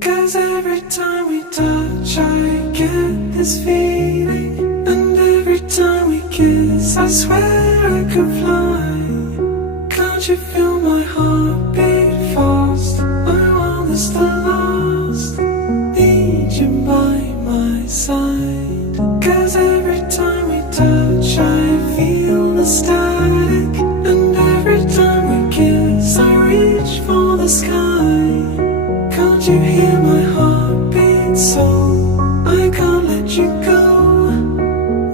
'Cause every time we touch I get this feeling, and every time we kiss I swear I could fly. Can't you feel my heart beat fast? I want this to last, need you by my side. 'Cause every time we touch I feel the static, and every time we kiss I reach for the sky. Can't you hear my heartbeat so I can't let you go?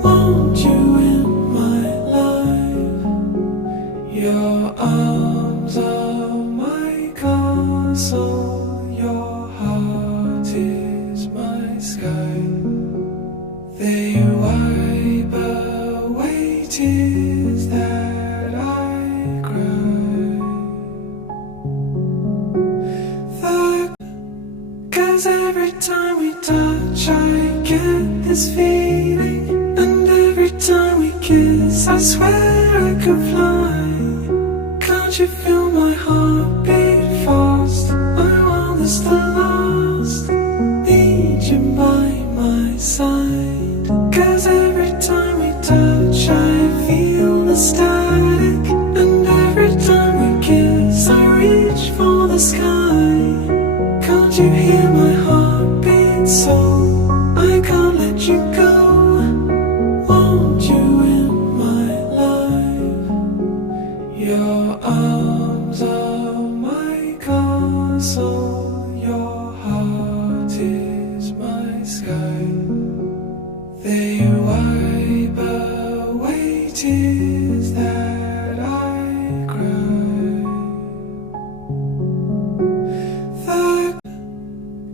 Want you in my life. Your arms are my castle, your heart is my sky. They wipe away tears that I cry. 'Cause every time we touch I get this feeling, and every time we kiss I swear I could fly. Can't you feel my heart beat fast? I want this to last, need you by my side. 'Cause every time we touch I feel the static, and every time we kiss I reach for the sky. Can't you hear my heartbeat so I can't let you go? Want you in my life. Your arms are my castle, your heart is my sky. They wipe away tears that I cry.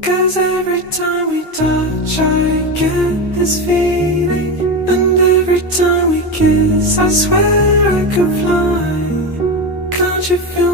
'Cause every time we touch I get this feeling, and every time we kiss I swear I could fly. Can't you feel